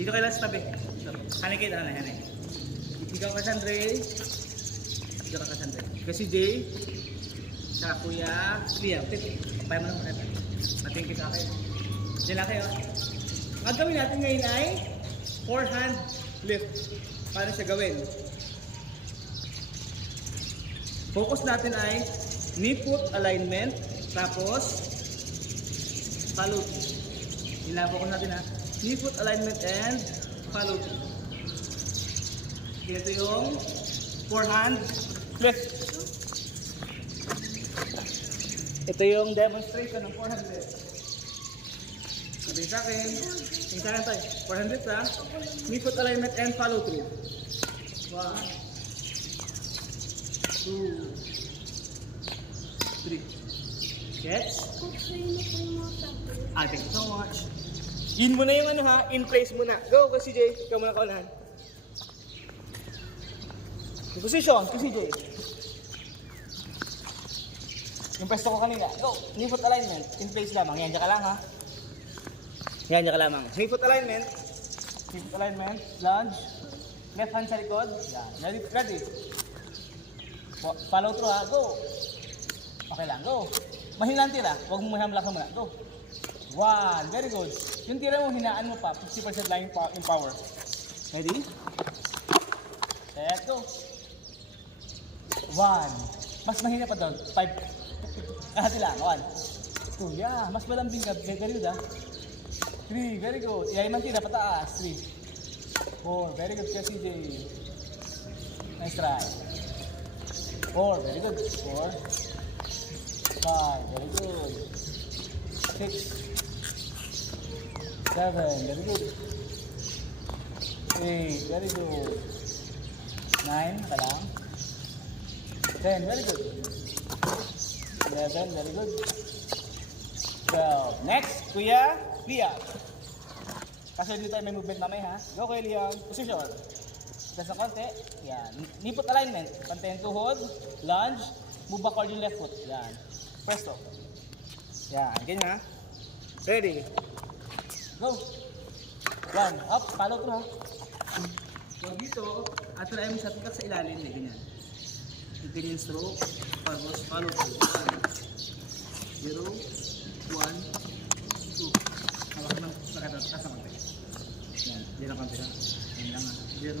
Dito kayo lang sa tabi. Hanay kayo, hanay. Ikaw ka Sandre. Ikaw ka Sandre. Kasi Jay. Sa Kuya. Liam. Paya mo naman. Patingin kita kayo. Diyan lang kayo. Ang gawin natin ngayon ay forehand lift. Paano siya gawin? Focus natin ay knee foot alignment. Tapos follow through. Focus natin ha. Knee foot alignment and follow through. Ito yung forehand lift. Ito yung demonstration ng forehand lift. Sabi sa akin. Tingin sa akin tayo. Forehand lift ha. Knee foot alignment and follow through. 1, 2, 3. Gets? Thank you so much. In mo na yung ano ha, in place muna. Go, kasi Jay. Ikaw muna kaunahan. Position, kasi Jay. Yung pwesto ko kanina. Go, knee foot alignment. In place lamang. Yan, dyan ka lang ha. Yan, dyan ka lamang. Knee foot alignment. Knee foot alignment. Lunge. Left hand sa likod. Yan. Ready? Follow through ha. Go. Okay lang. Go. Mahina ang tira. Huwag mo mahamla ka muna. Go. 1. Very good. Yung tira mo, hinaan mo pa. 50% lang yung power. Ready? Set. Go. 1. Mas mahina pa doon. 5. Kahati lang. 1. 2. Yeah. Mas malambing ka. Very good ha. 3. Very good. Iyayin man tira. Pataas. 3. 4. Very good. Kasi CJ. Nice try. 4. Very good. 4. 5. Very good. 6. 7. Very good. 8. Very good. 9. Ka lang. 10. Very good. 11. Very good. 12. Next, Kuya Liam. Kasi dito tayo may movement mamaya ha. Go Kuya Liam. Position. Taas ng konti. Yan. Knee foot alignment. Pantay ang tuhod. Lunge. Move backward yung left foot. Yan. Presto. Yan. Ganyan ha. Ready. Go. Yan. Up. Follow through ha. So dito, atry mo sa tingkap sa ilalim. Ganyan. Ganyan stroke. Follow through. 0, 1, 2. Hawak ng sakit sa konti. Yan. Yan ang konti ha. Yan lang ha. 0, 1,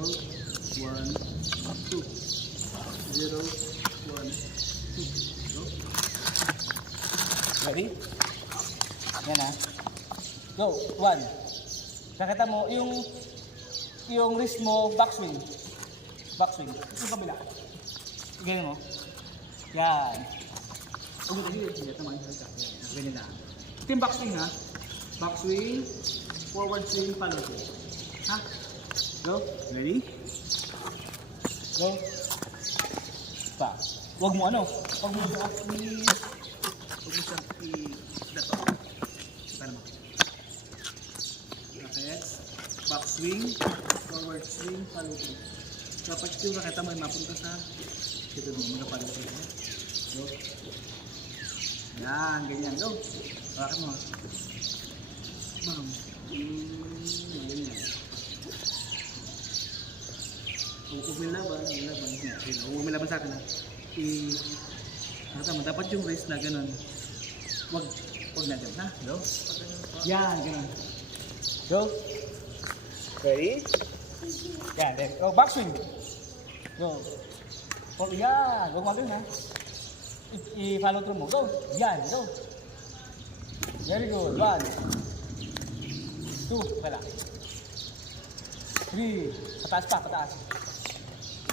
2. 0, 1, 2. Go. Ready? Yan ha. Go. 1. Nakita mo, yung wrist mo, backswing. Backswing. Yung kabila. Ganyan mo. Yan. Ganyan na. Ito yung backswing ha. Backswing, forward swing, follow through. Ha? Go. Ready? Go. Pa. Huwag mo ano. Huwag mo siyang dato. Para mo. Okay. Back swing, forward swing, follow through. Dapat yung raketa mo ay mapunta sa dito mo. Magpapalo through. Go. Yan. Ganyan. Go. Bakit mo. Bam. Ganyan. Huwag may laban. Huwag may laban sa akin ha. Dapat yung wrist na ganun. Huwag na dyan ha. Go. Yan, ganun. Go. Ready? Yan, then. Go, backswing. Go. Oh, yan. Huwag magawin ha. I-follow through mo. Go. Yan, go. Very good. 1. 2. Wala. 3. Pataas pa, pataas.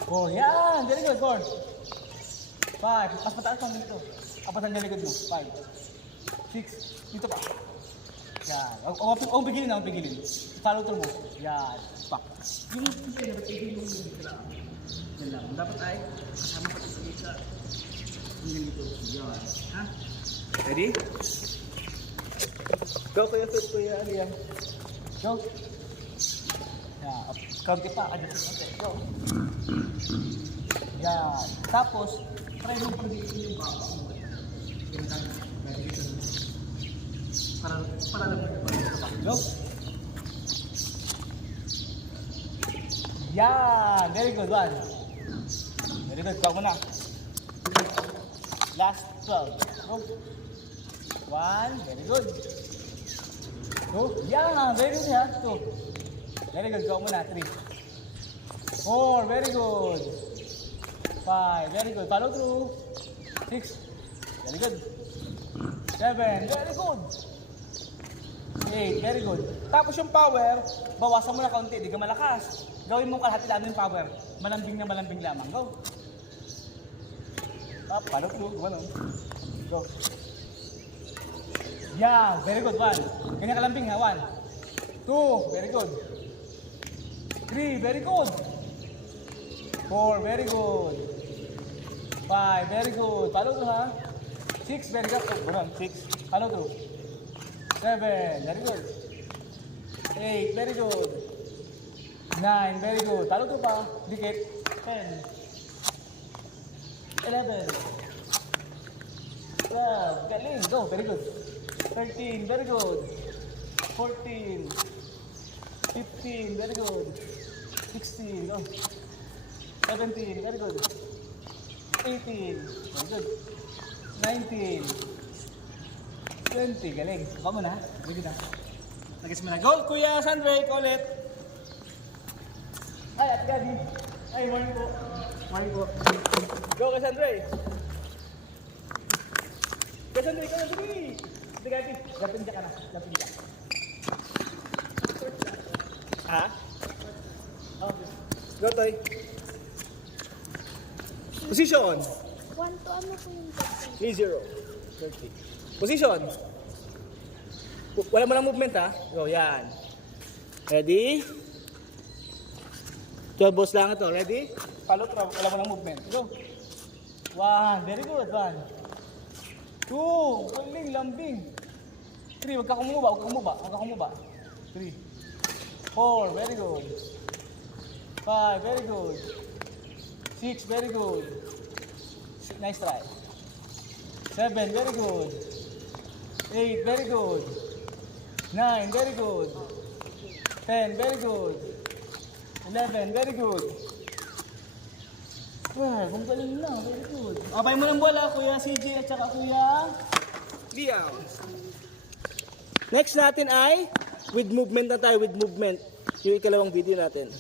4. Yan. Very good. 4. 5. Mas pataas pang dito. Kapatan niya likod mo. 5. 6. Dito pa. Yan. Huwag pigilin na. Huwag pigilin. Follow through mo. Yan. Pa. Yung pigilin mo dito lang. Yan lang. Dapat ay kasama pa sa dito. Yung ganito. Yan. Ha? Ready? Go kuya fit kuya. Yan. Go. Yan. Kaunti pa. Go. Yan. Tapos, try mo pagiging yung baba mo. Para lang mo. Go. Yan! Very good, 1. Very good, ikaw muna. Last 12. Go. 1, very good. 2, yan! Very good ha. 2. Very good, ikaw muna. 3. 4, very good. 5, very good. Follow through. 6, very good. 7, very good. 8, very good. Tapos yung power, bawasan mo na kaunti, di ka malakas. Gawin mo kalahati lang yung power. Malambing na malambing lamang. Go. Up, follow through. Go. Yeah, very good. 1. Ganyan kalambing ha. 1. 2, very good. 3, very good. 4, very good. 5, very good. Follow through ha. 6, very good. Oh, 6. Follow through. 7, very good. 8, very good. 9, very good. Follow through pa. Dikit. 10. 11. 12. Galing. Go. Very good. 13. Very good. 14. 15. Very good. 16. Go. 17. Very good. 18. Very good. 19. 20. Galing. Baka mo na. Sige na. Nagis mo na. Goal, Kuya Sandre. Ulit. Ay, Ate Gabi. Ay, morning po. Morning po. Go, Kuya Sandre. Kuya Sandre, ikaw na. Sige. Ate Gabi. Lapin ka na. Lapin ka. Ha? Okay. Go, Toy. Position. 1 to ano po yung 3-0. 30. Position. Wala mo lang movement ha. Go, yan. Ready? 12 balls lang ito. Ready? Follow through. Wala mo lang movement. Go. 1. Very good. 1. 2. Galing, lambing. 3. Huwag ka kumuba. Huwag ka kumuba. Huwag ka kumuba. 3. 4. Very good. 5. Very good. 6. Very good. Nice try. 7. Very good. 8. Very good. 9. Very good. 10. Very good. 11. Very good. 12. Kung galing na. Very good. Abay mo ng bola, Kuya CJ at saka Kuya Liam. Next natin ay with movement na tayo. With movement. Yung ikalawang video natin.